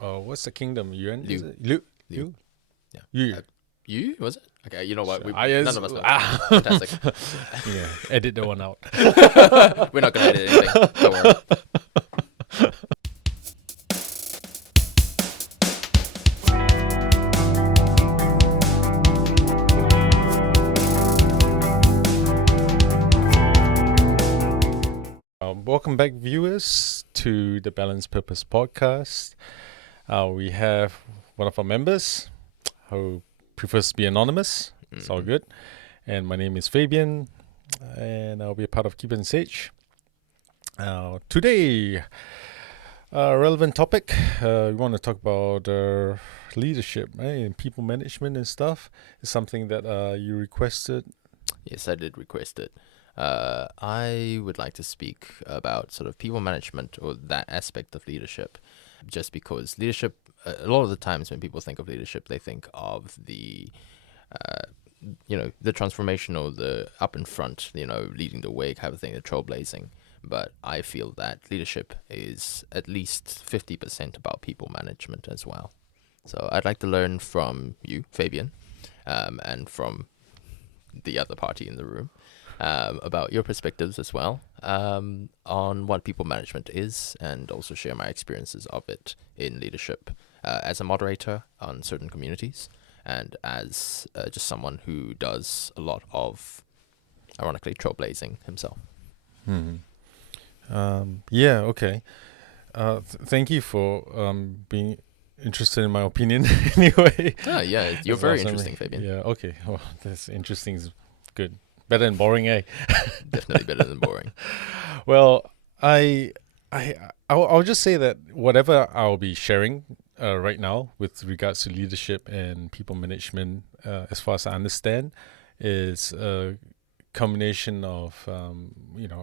what's the kingdom? Yuan? Liu. Is it? Liu? Liu. Liu? Yeah. Yu. You? Was it? Okay, you know what? Sure. None of us know. Ah. Fantastic. Yeah, edit the one out. We're not going to edit anything. Don't worry. Welcome back, viewers, to the Balanced Purpose podcast. We have one of our members who prefers to be anonymous. It's all good. And my name is Fabian, and I'll be a part of Keep and Sage. Today, a relevant topic. We want to talk about leadership, right? And people management and stuff. It's something that you requested. Yes, I did request it. I would like to speak about sort of people management or that aspect of leadership, just because leadership, a lot of the times when people think of leadership, they think of the transformational, the up in front, leading the way kind of thing, the trailblazing. But I feel that leadership is at least 50% about people management as well. So I'd like to learn from you, Fabian, and from the other party in the room, about your perspectives as well, on what people management is, and also share my experiences of it in leadership as a moderator on certain communities, and as just someone who does a lot of, ironically, trailblazing himself. Okay. Thank you for being interested in my opinion anyway. Yeah, you're That's very awesome. interesting, Fabian. Yeah, okay. Well, that's interesting is good. Better than boring, eh? Definitely better than boring. Well, I'll just say that whatever I'll be sharing right now with regards to leadership and people management, as far as I understand, is a combination of,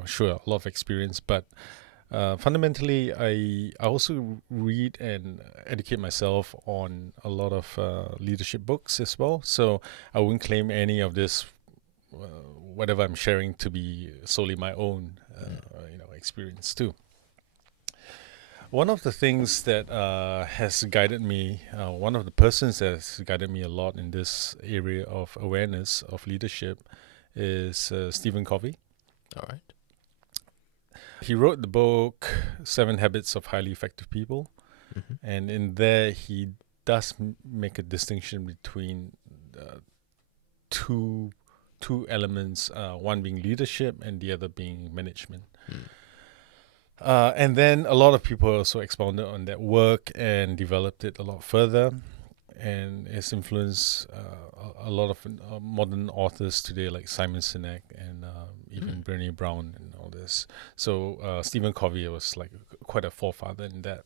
sure, a lot of experience, but fundamentally, I also read and educate myself on a lot of leadership books as well. So I wouldn't claim any of this, whatever I'm sharing, to be solely my own, experience too. One of the things that has guided me, one of the persons that has guided me a lot in this area of awareness of leadership is Stephen Covey. All right. He wrote the book 7 Habits of Highly Effective People, and in there he does make a distinction between two elements, one being leadership and the other being management. And then a lot of people also expounded on that work and developed it a lot further, and it's influenced a lot of modern authors today, like Simon Sinek and even Brené Brown and all this. So Stephen Covey was like quite a forefather in that,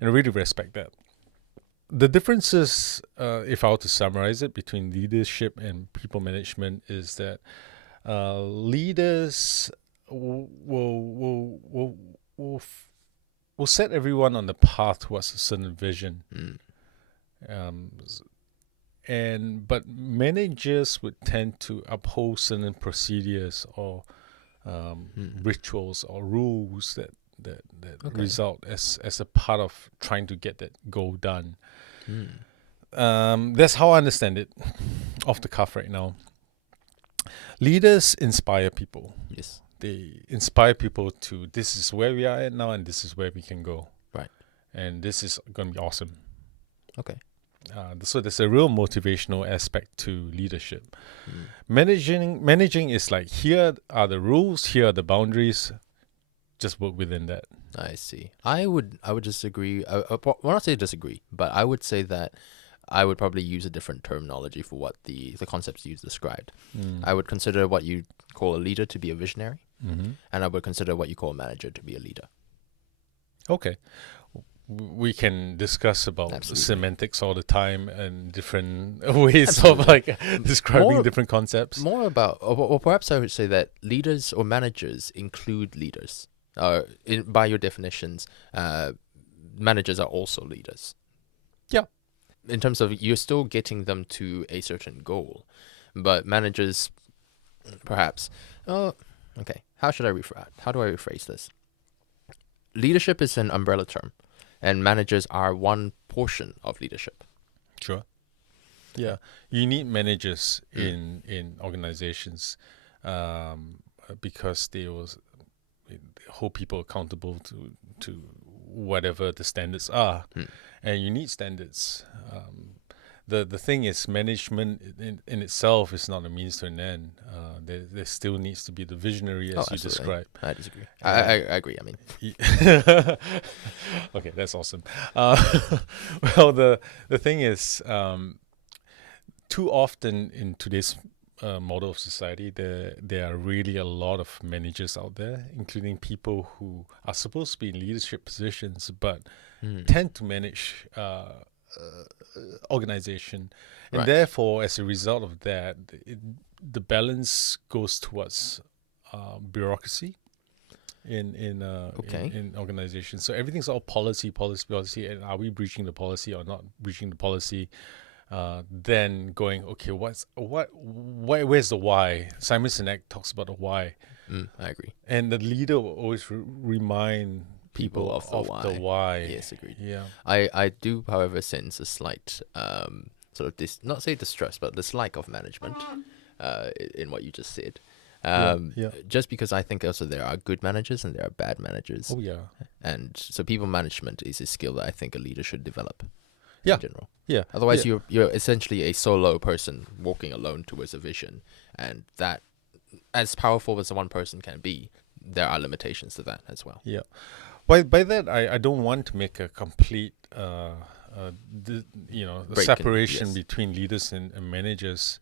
and I really respect that. The differences, if I were to summarize it, between leadership and people management is that leaders will set everyone on the path towards a certain vision. But managers would tend to uphold certain procedures or rituals or rules that result as a part of trying to get that goal done. That's how I understand it, off the cuff right now. Leaders inspire people. Yes. They inspire people to, this is where we are at now and this is where we can go. Right. And this is going to be awesome. Okay. So there's a real motivational aspect to leadership. Managing is like, here are the rules, here are the boundaries, just work within that. I see. I would disagree. Well, not say disagree, but I would say that I would probably use a different terminology for what the concepts you described. I would consider what you call a leader to be a visionary, and I would consider what you call a manager to be a leader. Okay. We can discuss about semantics all the time and different ways of describing different concepts. More about, or perhaps I would say that leaders or managers include leaders. By your definitions, managers are also leaders. Yeah. In terms of, you're still getting them to a certain goal, but managers, perhaps. Okay. How do I rephrase this? Leadership is an umbrella term. and managers are one portion of leadership. Sure. Yeah, you need managers in organizations because they hold people accountable to whatever the standards are, and you need standards. The thing is, management in itself is not a means to an end. There still needs to be the visionary, as you described. I disagree. I agree. I mean, okay, that's awesome. Well, the thing is, too often in today's model of society, there are really a lot of managers out there, including people who are supposed to be in leadership positions, but tend to manage organization, and therefore, as a result of that, the balance goes towards bureaucracy in organizations. So everything's all policy, and are we breaching the policy or not breaching the policy? Then going, okay, where's the why? Simon Sinek talks about the why. I agree. And the leader will always remind people of the why. Yes, agreed. Yeah. I do, however, sense a slight sort of not say distrust, but dislike of management in what you just said. Just because I think also there are good managers and there are bad managers. Oh yeah. And so people management is a skill that I think a leader should develop. Yeah. In general. Yeah. Otherwise, you're essentially a solo person walking alone towards a vision, and that, as powerful as one person can be, there are limitations to that as well. Yeah. By that, I don't want to make a complete separation between leaders and managers.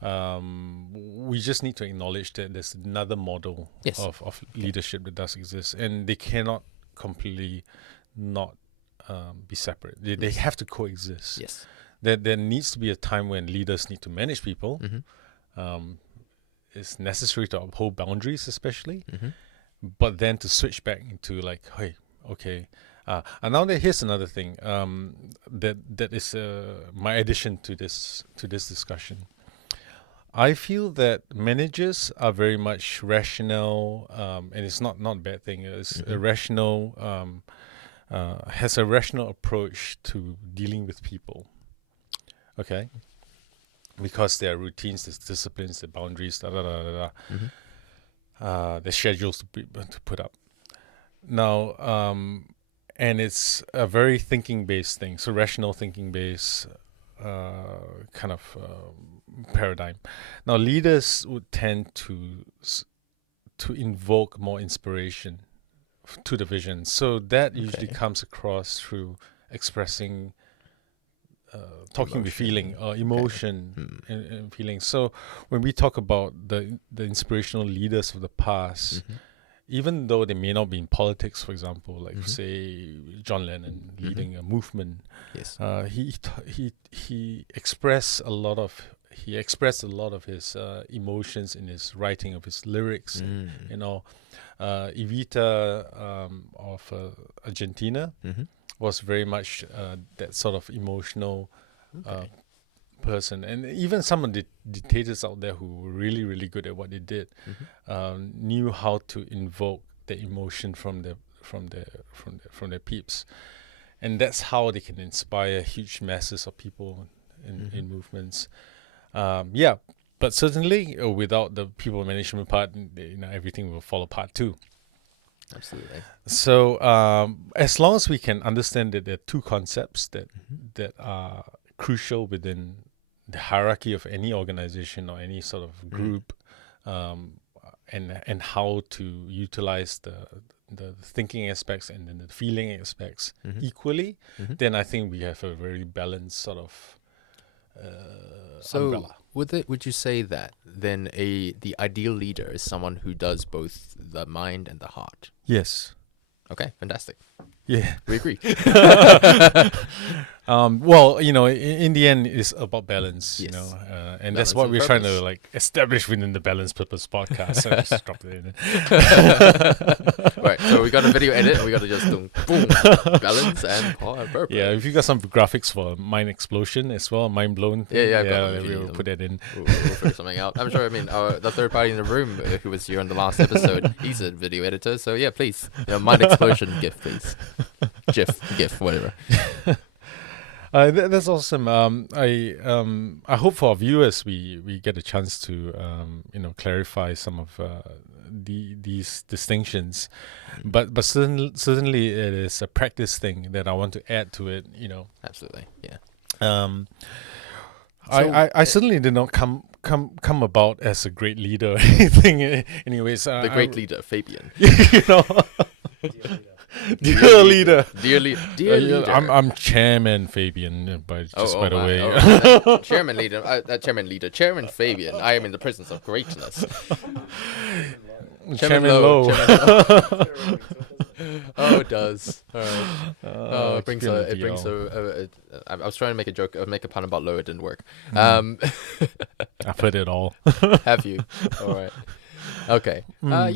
We just need to acknowledge that there's another model of leadership that does exist, and they cannot completely not be separate. They have to coexist. Yes. There needs to be a time when leaders need to manage people. It's necessary to uphold boundaries, especially. But then to switch back into like, hey, okay. And now here's another thing that is my addition to this discussion. I feel that managers are very much rational, and it's not a bad thing. It's a rational. Has a rational approach to dealing with people. Okay, because there are routines, there's disciplines, there are boundaries, there's schedules to put up. Now, and it's a very thinking-based thing, so rational thinking-based kind of paradigm. Now, leaders would tend to invoke more inspiration to the vision. So that usually comes across through expressing, talking with feeling, emotion and feeling. So when we talk about the inspirational leaders of the past, even though they may not be in politics, for example, like say John Lennon leading a movement, he expressed a lot of his emotions in his writing of his lyrics. Evita of Argentina was very much that sort of emotional person, and even some of the dictators out there who were really, really good at what they did knew how to invoke the emotion from their peeps, and that's how they can inspire huge masses of people in movements. But certainly without the people management part, everything will fall apart too. Absolutely. So as long as we can understand that there are two concepts that are crucial within the hierarchy of any organization or any sort of group, and how to utilize the thinking aspects and then the feeling aspects equally, then I think we have a very balanced sort of umbrella. Would you say that then the ideal leader is someone who does both the mind and the heart? Yes. Okay, fantastic. Yeah. We agree. Well, in the end, it's about balance, Yes. and that's Balance what and we're trying to purpose. establish within the Balance Purpose podcast. So I just dropped it in. Right, so we got a video edit. We got to just do boom, balance and purpose. Yeah, if you got some graphics for mind explosion as well, mind blown thing, Yeah, I've got them if you we'll need them. put that in. We'll figure something out. I'm sure. I mean, the third party in the room who was here on the last episode, he's a video editor. So yeah, please, mind explosion GIF, please, GIF, whatever. That's awesome. I hope for our viewers we get a chance to clarify some of these distinctions, but certainly it is a practice thing that I want to add to it. Absolutely, yeah. I certainly did not come about as a great leader or anything. Anyways, The great leader, Fabian. Dear leader. Dear leader. I'm Chairman Fabian, by the way. Chairman leader, Chairman Fabian. I am in the presence of greatness. Chairman Low. Oh, it does. All right. It brings I was trying to make a joke, make a pun about low. It didn't work. I've heard it all. Have you? All right. Okay. But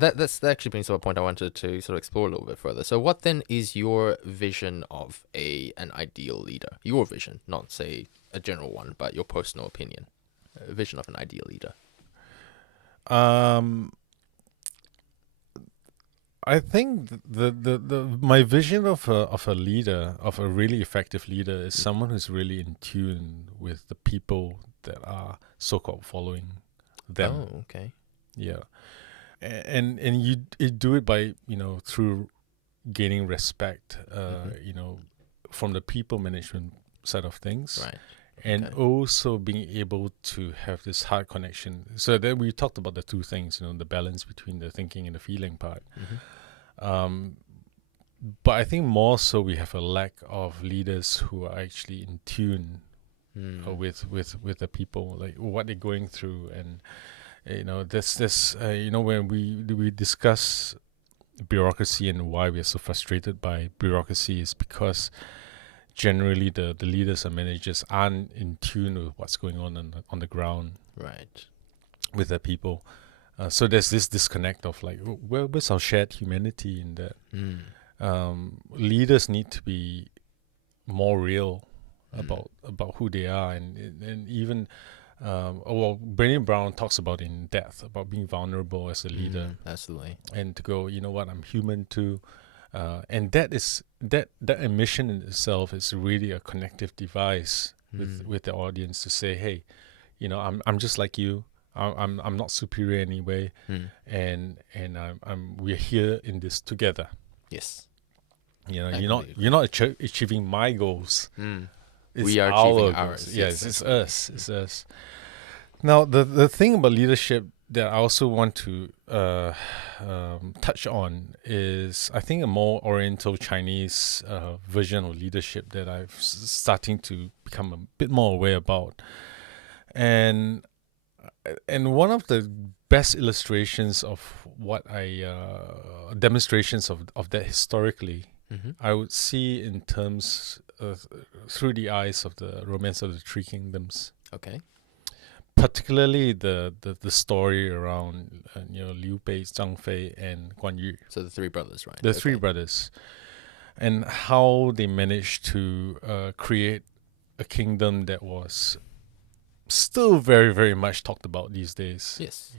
that actually brings up a point I wanted to sort of explore a little bit further. So, what then is your vision of an ideal leader? Your vision, not say a general one, but your personal opinion. A vision of an ideal leader. I think my vision of a leader, of a really effective leader, is someone who's really in tune with the people that are so-called following them. Oh, okay. Yeah, and you do it by through gaining respect, from the people management side of things, Right. and also being able to have this heart connection. So that we talked about the two things, the balance between the thinking and the feeling part. But I think more so we have a lack of leaders who are actually in tune with the people, like what they're going through, and this when we discuss bureaucracy and why we are so frustrated by bureaucracy is because generally the leaders and managers aren't in tune with what's going on the ground, right, with the people. So there's this disconnect of like, where's our shared humanity in that? Leaders need to be more real about who they are, and even Brené Brown talks about in depth about being vulnerable as a leader. Absolutely. And to go, I'm human too, and that is that admission in itself is really a connective device with the audience to say, hey, I'm just like you. I'm not superior anyway, and we're here in this together. Yes. You're not achieving my goals. We are achieving goals. ours. Yes, it's us. It's us. Now, the thing about leadership that I also want to touch on is, I think, a more Oriental Chinese version of leadership that I'm starting to become a bit more aware about, and one of the best illustrations of what demonstrations of that historically, I would see in terms through the eyes of the Romance of the Three Kingdoms. Okay. Particularly the story Around Liu Bei, Zhang Fei, and Guan Yu. So the three brothers, right? The three brothers, and how they managed to create a kingdom that was still very, very much talked about these days. Yes.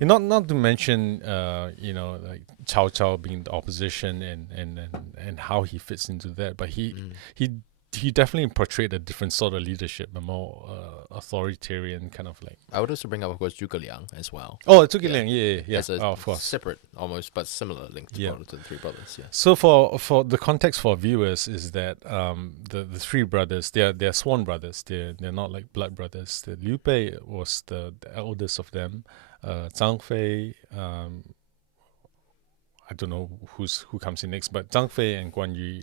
And not to mention like Cao Cao being the opposition and how he fits into that, but he definitely portrayed a different sort of leadership, a more authoritarian kind of like. I would also bring up, of course, Zhuge Liang as well. Oh, Zhuge Liang, yeah. As a of course. separate, almost, but similar link to the three brothers. Yeah. So for the context for viewers is that the three brothers, they're sworn brothers. They're not like blood brothers. The Liu Bei was the eldest of them. Zhang Fei, I don't know who comes in next, but Zhang Fei and Guan Yu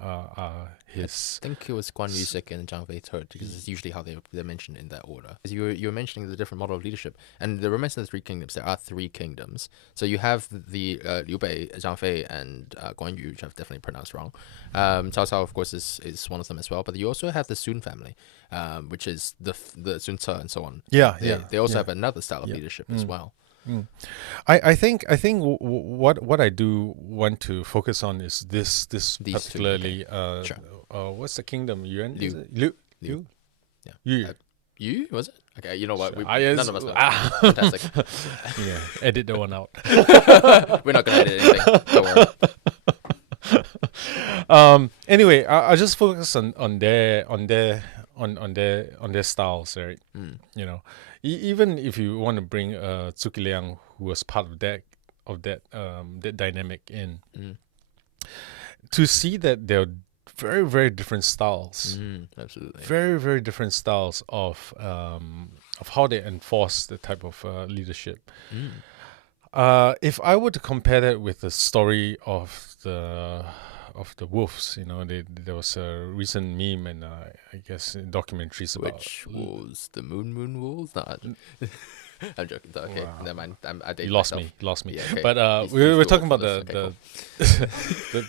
are his. I think it was Guan Yu second and Zhang Fei third, because it's usually how they're mentioned in that order. You're mentioning the different model of leadership, and the Romance of the Three Kingdoms. There are three kingdoms. So you have the Liu Bei, Zhang Fei, and Guan Yu, which I've definitely pronounced wrong. Cao Cao, of course, is one of them as well. But you also have the Sun family, which is the Sun Ce and so on. They also have another style of leadership as well. I think what I do want to focus on is this These particularly two, okay. Sure. what's the kingdom? Yuan? Liu. Is it? Liu. Yeah. Yu. You was it? Okay, you know what? Yes. None of us know. Fantastic. Yeah, edit that one out. We're not gonna edit anything. Don't worry. Anyway, I just focus on their styles, right? You know, even if you want to bring Zuki Liang, who was part of that dynamic in, to see that they're very, very different styles. Absolutely. Very, very different styles of how they enforce the type of leadership. If I were to compare that with the story of the wolves, you know, there was a recent meme and I guess documentaries about Which wolves? The moon wolves? No, I'm joking. Okay, Wow. never mind. I dated you lost myself. me. Yeah, okay. But These we're talking wolves about was- the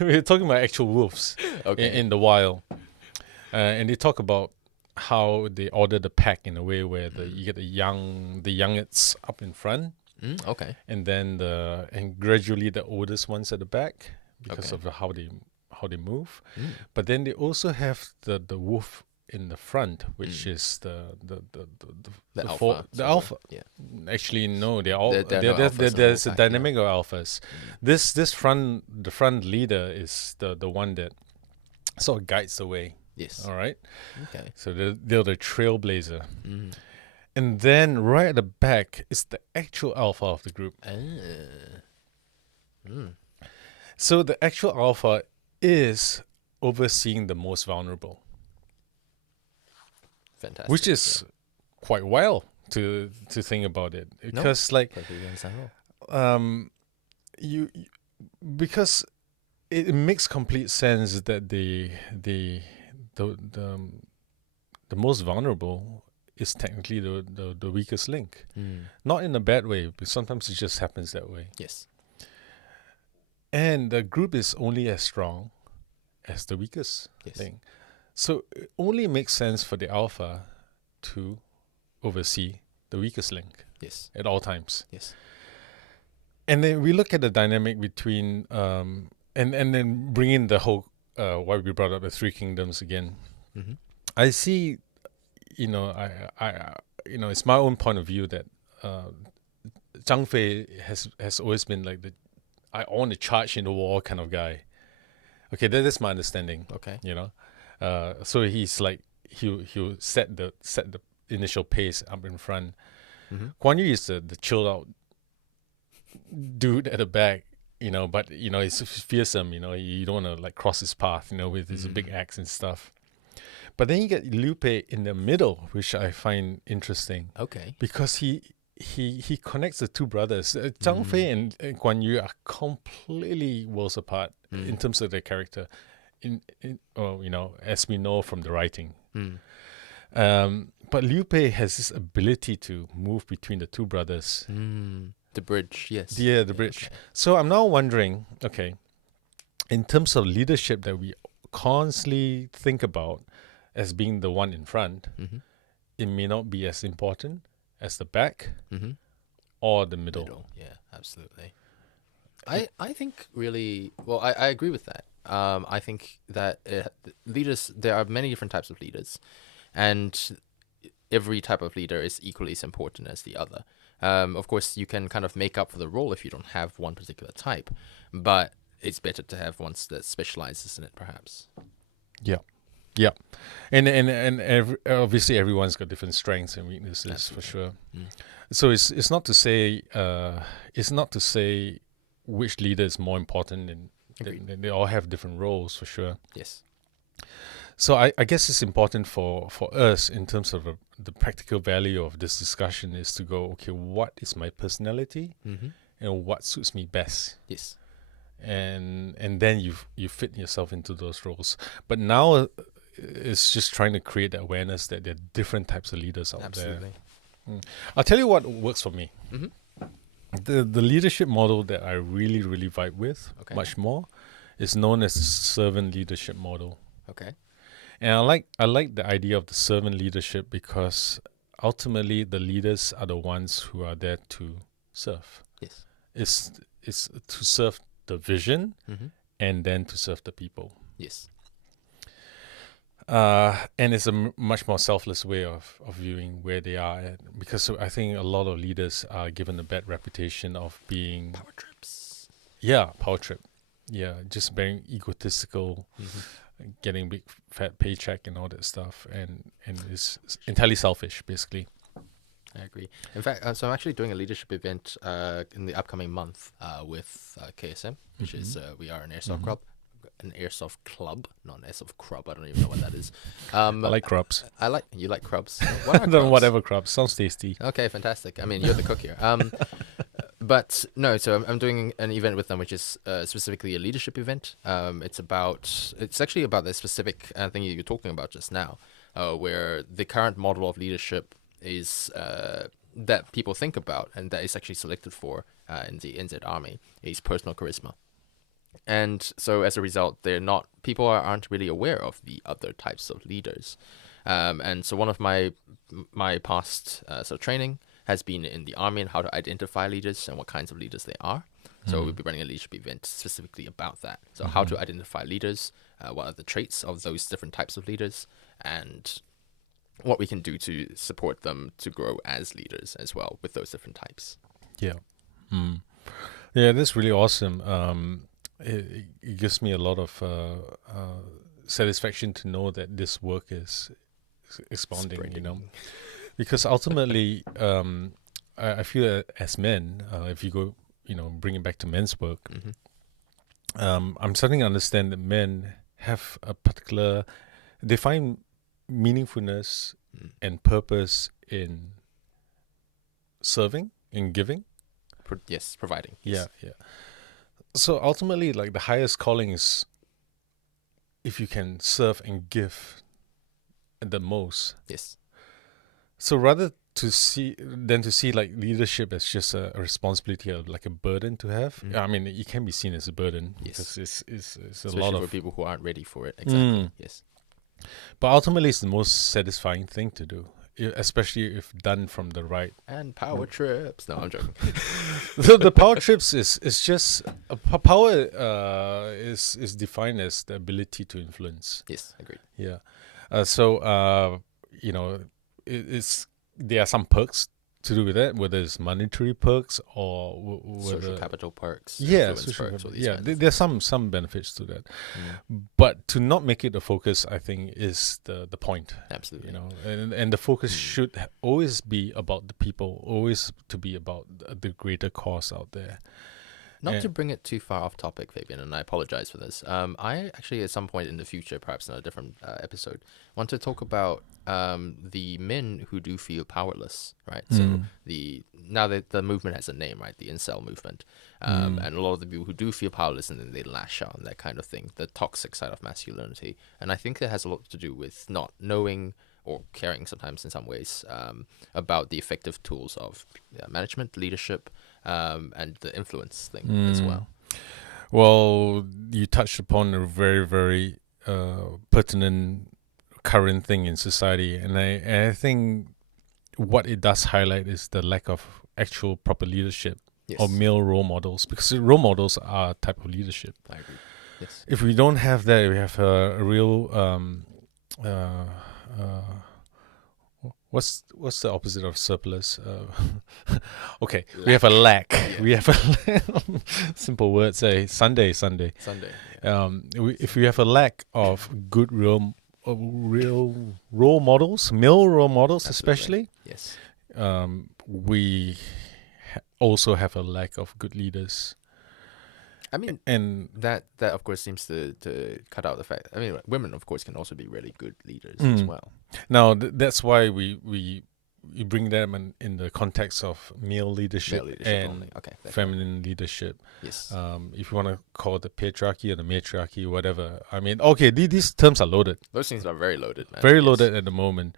we're talking about actual wolves Okay. in the wild, and they talk about how they order the pack in a way where you get the youngets up in front, Okay. and then and gradually the oldest ones at the back because Okay. of how they move. But then they also have the wolf in the front, which is the alpha. the alpha. Yeah. Actually, no, they're all There are no alphas in the there's a whole pack, yeah. dynamic of alphas. The front leader is the one that sort of guides the way. Yes. All right, Okay. so they're the trailblazer, and then right at the back is the actual alpha of the group. So the actual alpha is overseeing the most vulnerable, Fantastic. which is quite wild to think about it, because like Perfectly understandable. because it makes complete sense that the most vulnerable is technically the weakest link. Not in a bad way, but sometimes it just happens that way. Yes. And the group is only as strong as the weakest Yes. thing. So it only makes sense for the alpha to oversee the weakest link Yes. at all times. Yes. And then we look at the dynamic between and then bring in the whole why we brought up the three kingdoms again. I see, I it's my own point of view that Zhang Fei has always been like I want to charge in the war kind of guy. Okay, that's my understanding. Okay. You know, so he's like he'll set the initial pace up in front. Guan Yu is the chilled out dude at the back, you know, but you know he's fearsome. You know, you don't want to like cross his path, you know, with his big axe and stuff. But then you get Liu Bei in the middle, which I find interesting. Okay. Because he connects the two brothers. Zhang Fei and Guan Yu are completely worlds apart in terms of their character. As we know from the writing. But Liu Bei has this ability to move between the two brothers. The bridge, yes. Yeah, the bridge. Okay. So I'm now wondering, okay, in terms of leadership that we constantly think about as being the one in front, it may not be as important as the back or the middle. Yeah, absolutely. I think really, well, I agree with that. I think that leaders, there are many different types of leaders, and every type of leader is equally as important as the other. Of course, you can kind of make up for the role if you don't have one particular type, but it's better to have one that specializes in it, perhaps. Yeah, and obviously everyone's got different strengths and weaknesses for sure. So it's not to say which leader is more important, and they all have different roles for sure. Yes. So I guess it's important for us in terms of the practical value of this discussion is to go, okay, what is my personality and what suits me best. Yes. And then you fit yourself into those roles. But now it's just trying to create the awareness that there are different types of leaders out Absolutely. there. I'll tell you what works for me. Mm-hmm. The leadership model that I really, really vibe with much more is known as the servant leadership model. Okay. And I like the idea of the servant leadership because ultimately the leaders are the ones who are there to serve. Yes. It's to serve the vision and then to serve the people. Yes. And it's a much more selfless way of viewing where they are at, because I think a lot of leaders are given a bad reputation of being power trips. Yeah, power trip. Yeah, just being egotistical, getting big fat paycheck and all that stuff, and it's entirely selfish, basically. I agree. In fact, so I'm actually doing a leadership event in the upcoming month with KSM, which is we are an airsoft club. An airsoft club, not an airsoft crub. I don't even know what that is. I like crubs. You like crubs. What are crubs? Whatever crubs. Sounds tasty. Okay, fantastic. I mean, you're the cook here. But no, so I'm doing an event with them, which is specifically a leadership event. It's actually about the specific thing you're talking about just now, where the current model of leadership is that people think about and that is actually selected for in the NZ Army is personal charisma. And so as a result, people aren't really aware of the other types of leaders. And so one of my past sort of training has been in the Army and how to identify leaders and what kinds of leaders they are. So we'll be running a leadership event specifically about that. So how to identify leaders, what are the traits of those different types of leaders, and what we can do to support them to grow as leaders as well with those different types. Yeah. Yeah, that's really awesome. It gives me a lot of satisfaction to know that this work is expanding, Spreading. because ultimately, I feel that as men, if you go, bring it back to men's work, I'm starting to understand that men have they find meaningfulness and purpose in serving, in giving. Providing. Yeah. So ultimately, like the highest calling is if you can serve and give the most. Yes. So rather than to see like leadership as just a responsibility or like a burden to have. I mean, it can be seen as a burden because it's especially a lot for of people who aren't ready for it. Exactly. Yes. But ultimately, it's the most satisfying thing to do, especially if done from the right. And power trips. No, I'm joking. So the power trips is just power is defined as the ability to influence. Yes, agreed. Yeah. There are some perks to do with that, whether it's monetary perks or social capital perks. Yeah, there's some benefits to that. But to not make it a focus, I think, is the point. Absolutely. And the focus should always be about the people, always to be about the greater cause out there. Not to bring it too far off topic, Fabian, and I apologize for this. I actually, at some point in the future, perhaps in a different episode, want to talk about the men who do feel powerless, right? So now that the movement has a name, right? The incel movement. And a lot of the people who do feel powerless and then they lash out and that kind of thing, the toxic side of masculinity. And I think that has a lot to do with not knowing or caring sometimes in some ways about the effective tools of management, leadership, and the influence thing as well. Well, you touched upon a very, very pertinent current thing in society, and I think what it does highlight is the lack of actual proper leadership or male role models, because role models are a type of leadership. I agree. Yes. If we don't have that, we have a real what's the opposite of surplus? Okay, lack. We have a lack. Yeah. We have a simple word. Say Sunday. Yeah. If we have a lack of good real role models, male role models, Absolutely. especially. Yes. We also have a lack of good leaders. I mean, and that of course seems to cut out the fact. I mean, women of course can also be really good leaders as well. Now that's why we you bring them in the context of male leadership, and only. Okay. feminine leadership. Yes. If you want to call it the patriarchy or the matriarchy, whatever. I mean, okay, these terms are loaded. Those things are very loaded, man. Very loaded at the moment.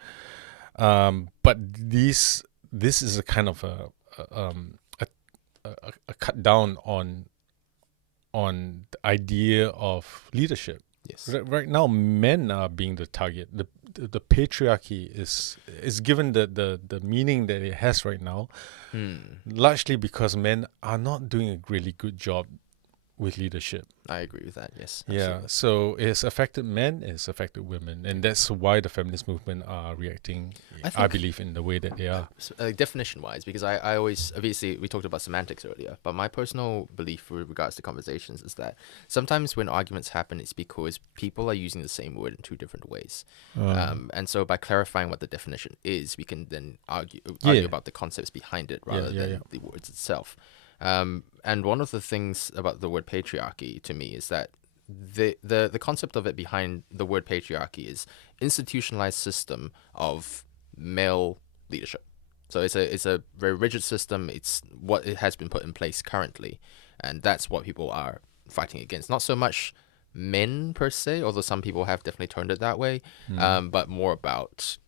But this is a kind of a cut down on the idea of leadership. Yes. Right now, men are being the target. The patriarchy is given the meaning that it has right now, largely because men are not doing a really good job with leadership. I agree with that. Yes. Yeah, Absolutely. so it's affected men, it's affected women, and that's why the feminist movement are reacting, I believe, in the way that they are. Definition-wise, because I always, obviously, we talked about semantics earlier, but my personal belief with regards to conversations is that sometimes when arguments happen, it's because people are using the same word in two different ways. And so by clarifying what the definition is, we can then argue about the concepts behind it rather than the words itself. And one of the things about the word patriarchy to me is that the concept of it behind the word patriarchy is institutionalized system of male leadership. So it's a very rigid system. It's what it has been put in place currently, and that's what people are fighting against. Not so much men per se, although some people have definitely turned it that way, but more about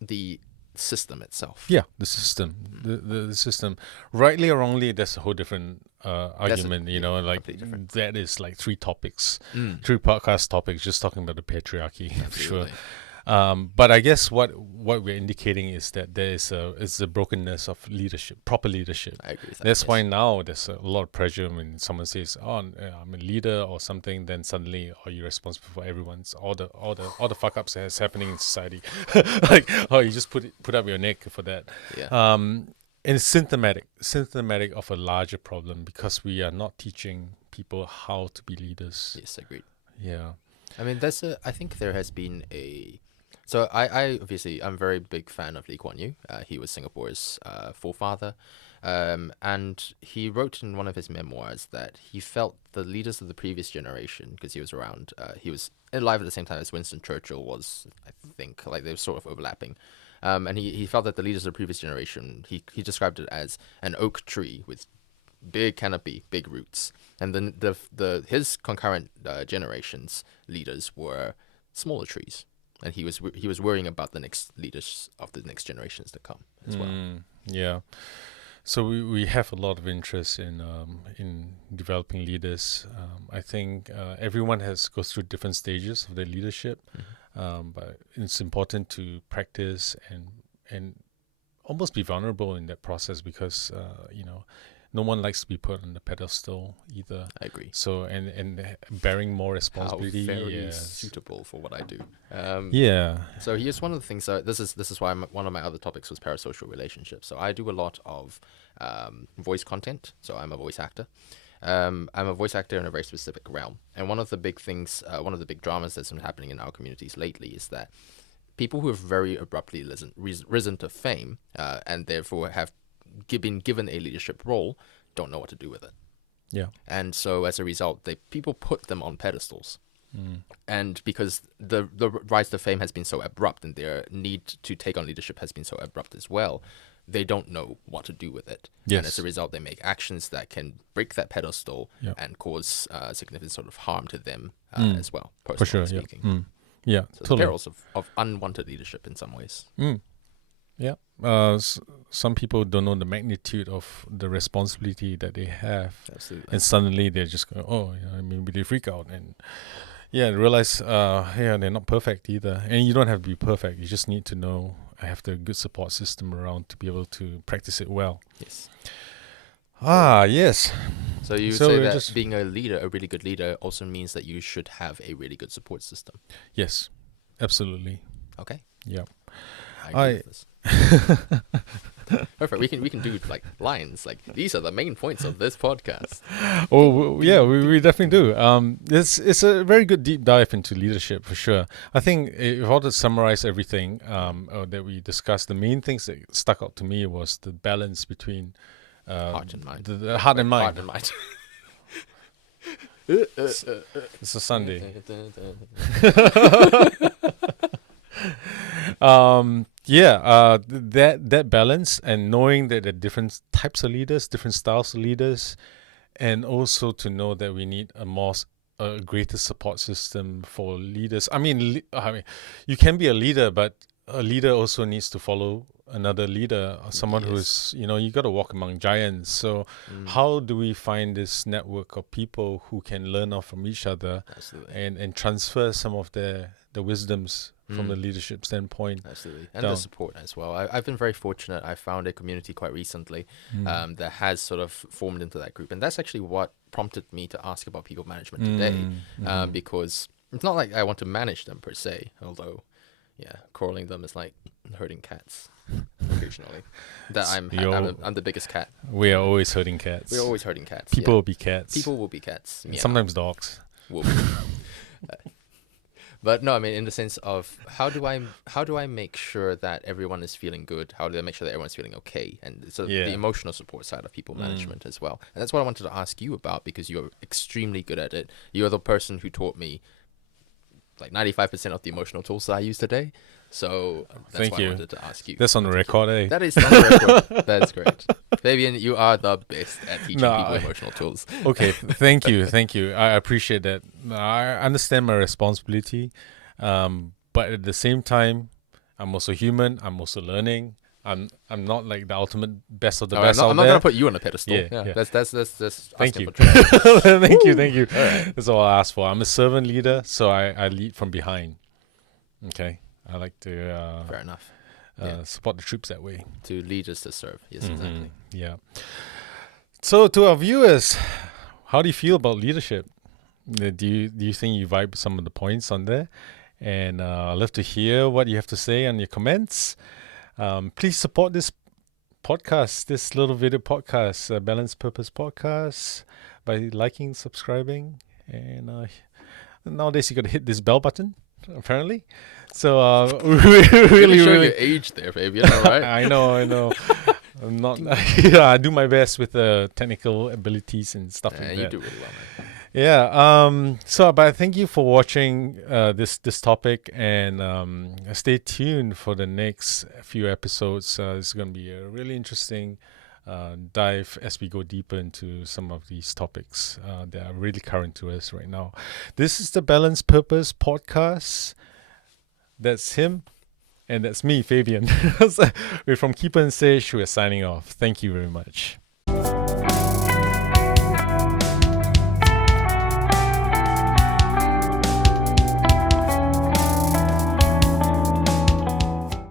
the system itself. Yeah, the system, the system. Rightly or wrongly, that's a whole different argument. Like that is like three podcast topics, just talking about the patriarchy. For sure. But I guess what we're indicating is that there is a brokenness of leadership, proper leadership. I agree with that. That's why now there's a lot of pressure when someone says, "Oh, I'm a leader" or something. Then suddenly, are you responsible for everyone's all the fuck ups that's happening in society? Like, oh, you just put up your neck for that. Yeah. And it's symptomatic of a larger problem because we are not teaching people how to be leaders. Yes, agreed. Yeah. I mean, I think there has been So I obviously, I'm a very big fan of Lee Kuan Yew. He was Singapore's forefather. And he wrote in one of his memoirs that he felt the leaders of the previous generation, because he was around, he was alive at the same time as Winston Churchill was, I think, like they were sort of overlapping. And he felt that the leaders of the previous generation, he described it as an oak tree with big canopy, big roots. And then his concurrent generations leaders were smaller trees. And he was worrying about the next leaders of the next generations to come as well. Yeah. So we have a lot of interest in developing leaders. I think everyone goes through different stages of their leadership, but it's important to practice and almost be vulnerable in that process because no one likes to be put on the pedestal either. I agree. So and bearing more responsibility. How very suitable for what I do. So here's one of the things. This is why one of my other topics was parasocial relationships. So I do a lot of voice content. So I'm a voice actor. I'm a voice actor in a very specific realm. And one of the big things, one of the big dramas that's been happening in our communities lately is that people who have very abruptly risen to fame and therefore have been given a leadership role don't know what to do with it. Yeah. And so as a result, people put them on pedestals. And because the rise to fame has been so abrupt and their need to take on leadership has been so abrupt as well, they don't know what to do with it. Yes. And as a result, they make actions that can break that pedestal and cause significant sort of harm to them as well, personally speaking. Yeah, So totally. the perils of unwanted leadership in some ways. Yeah. Some people don't know the magnitude of the responsibility that they have. Absolutely. And suddenly they're just going, maybe they freak out and realize, they're not perfect either. And you don't have to be perfect. You just need to know I have the good support system around to be able to practice it well. Yes. Yes. So you say that being a leader, a really good leader, also means that you should have a really good support system. Yes, absolutely. Okay. Yeah. I agree with this. Perfect. We can do like lines like these are the main points of this podcast. We definitely do. It's a very good deep dive into leadership for sure. I think if I were to summarize everything that we discussed, the main things that stuck out to me was the balance between heart and mind. The heart and mind. Heart and mind. It's a Sunday. that balance and knowing that there are different types of leaders, different styles of leaders, and also to know that we need a greater support system for leaders. I mean, you can be a leader, but a leader also needs to follow another leader, someone who's, you got to walk among giants. So how do we find this network of people who can learn off from each other and transfer some of the wisdoms from the leadership standpoint? Absolutely. And the support as well. I've been very fortunate. I found a community quite recently that has sort of formed into that group. And that's actually what prompted me to ask about people management today, because it's not like I want to manage them per se, although, calling them is like herding cats occasionally. That I'm the biggest cat. We are always herding cats. We're always herding cats. People will be cats. People will be cats. And sometimes dogs. Will be. But no, I mean, in the sense of how do I make sure that everyone is feeling good? How do I make sure that everyone's feeling okay? And sort of the emotional support side of people management as well. And that's what I wanted to ask you about, because you're extremely good at it. You're the person who taught me like 95% of the emotional tools that I use today. So that's why I wanted to ask you. That's on the record, eh? That is on the record. That's great. Fabian, you are the best at teaching people emotional tools. Okay, thank you. I appreciate that. I understand my responsibility, but at the same time, I'm also human. I'm also learning. I'm not like the ultimate best of the best out there. I'm not gonna put you on a pedestal. Yeah. That's thank you. For thank you. Right. That's all I ask for. I'm a servant leader, so I lead from behind. Okay, I like to fair enough. Support the troops that way. To lead is to serve. Yes, exactly. Yeah. So to our viewers, how do you feel about leadership? Do you think you vibe some of the points on there? And I'd love to hear what you have to say on your comments. Please support this podcast, this little video podcast, Balanced Purpose Podcast, by liking, subscribing, and nowadays you got to hit this bell button, apparently. So really showing your age there, Fabian. All right. I know. I'm not. I do my best with the technical abilities and stuff like that. You do really well, man. Yeah. But thank you for watching this topic, and stay tuned for the next few episodes. It's going to be a really interesting dive as we go deeper into some of these topics that are really current to us right now. This is the Balanced Purpose Podcast. That's him, and that's me, Fabian. We're from Keeper and Sage. We're signing off. Thank you very much.